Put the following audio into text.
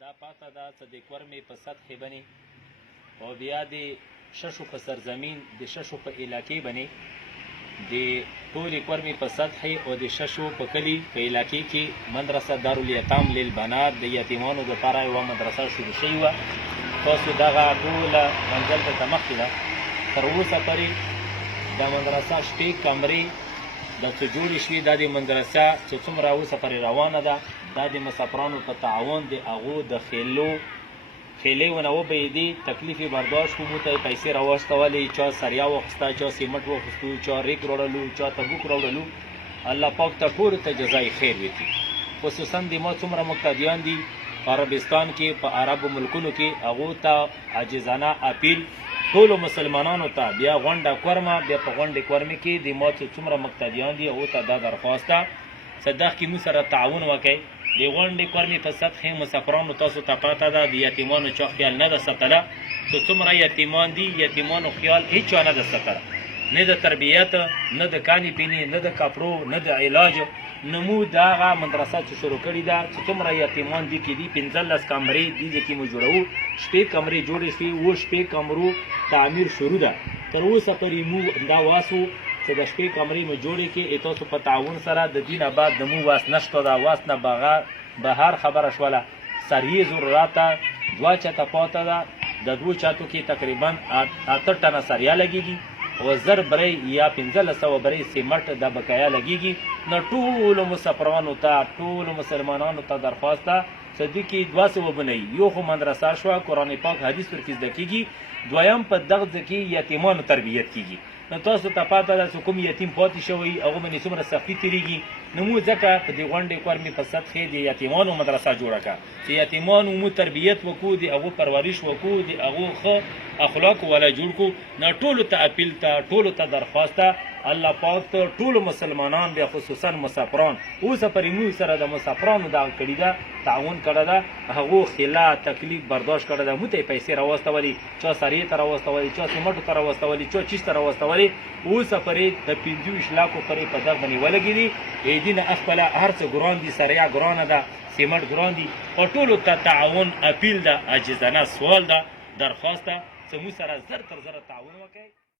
دا پاته ده څه د کورمې په سطحې باندې او بیا د ششو په سرزمین د ششو په علاقې باندې د ټولې کورمې په سطحې او د ششو په کلي په علاقې کې مدرسه دارالیتام للبنات د یتیمانو دپاره یوه مدرسه شروع شوې وه. تاسو دغه ټوله منزل ته مخکې ده تر اوسه پورې دا مدرسه شپې کمرې دا څه جوړې شوي. دا د مدرسه چې څومره اوسه پورې روانه ده دا د مسافرانو په تعاون د هغو د خیلې ونه وبهېدې تکلیف یې برداشت کړو. موږ ته یې پیسې راواستولې، چا سریا واخیسته، چا سیمټ واخیستو، چا ریک راوړلو، چا تبوک راوړلو. الله پاک ته ټولو ته جزای خیر وکړي. خصوصا د ما څومره مقتدیان دي په عربستان کې په عربو ملکونو کې هغو ته عاجزانه اپیل ټولو مسلمانانو ته بیا غونډه کورمه بیا په غونډې کورمې کې د ما چې څومره مقتدیان دي هغو ته دا درخواست ده چې دغه موږ سره تعاون وکړئ. د غونډې کورمې په سطحې مسافرانو تاسو ته پته ده د یتیمانو چا خیال نه ده ساتله. چې څومره یتیمان دي یتیمانو خیال هیچا نه ده ساتله، نه د تربیت، نه د کانې پینې، نه د کپړو، نه د علاج. نو موږ دغه مدرسه چې شروع کړې ده چې څومره یتیمان دي کې دي 15 کمرې دي چې موږ جوړوو. شپې کمرې جوړې شوې و، شپې کمرو تعمیر شروع ده. تر اوسه پورې موږ دا واسو چې د شپې کمرې مو جوړې کړې. تاسو په تعاون سره د دې نه بعد د مو واس نشته، دا واس نه بهر خبره شوله. سریې ضرورت دوه چته پاته ده، د دوو چتو کې تقریبا 8 ټنه سریا لګېږي او 1000 برۍ یا 1500 برۍ سیمټ د بقایا لګېږي. نو ټولو مسافرانو ته ټولو مسلمانانو ته درخواست ده چې دې کې 200 وبنئ. یو خو مدرسه شوه، قرآن پاک حدیث ورکې زده کېږي، دویم په دغه ځای کې یتیمانو تربیت کېږي. نو تاسو ته پته ده چې کوم یتیم پاتې شوی هغه باندې څومره سختي تېرېږي. نو موږ ځکه په دې غونډې کورمې په سطحې د یتیمانو مدرسه جوړه کړه چې یتیمانو مو تربیت وکړو، د هغو پرورش وکړو، د هغو ښه اخلاقو والا جوړ کړو. نو ټولو ته اپیل ته ټولو ته درخواست ده الله پاک ته ټولو مسلمانان بیا خصوصا مسافران اوسه پرې موږ سره د مسافرانو دغه کړي ده تعاون کړی ده، هغو خیله تکلیف برداشت کړی ده. موږ ته یې پیسې راواستولې، چا سریې ته راواستولې، چا سیمټو ته راواستولې، چا چیز ته راواستولې. اوسه پرې د 25 لاکو پرې په دغه باندې ولګېدي. دې نه خپله هر څه ګران دي، سریا ګرانه ده، سیمټ ګران دي. او ټولو ته تعاون اپیل ده، عاجزانه سوال ده، درخواست ده چې موږ سره زر تر زره تعاون وکړئ.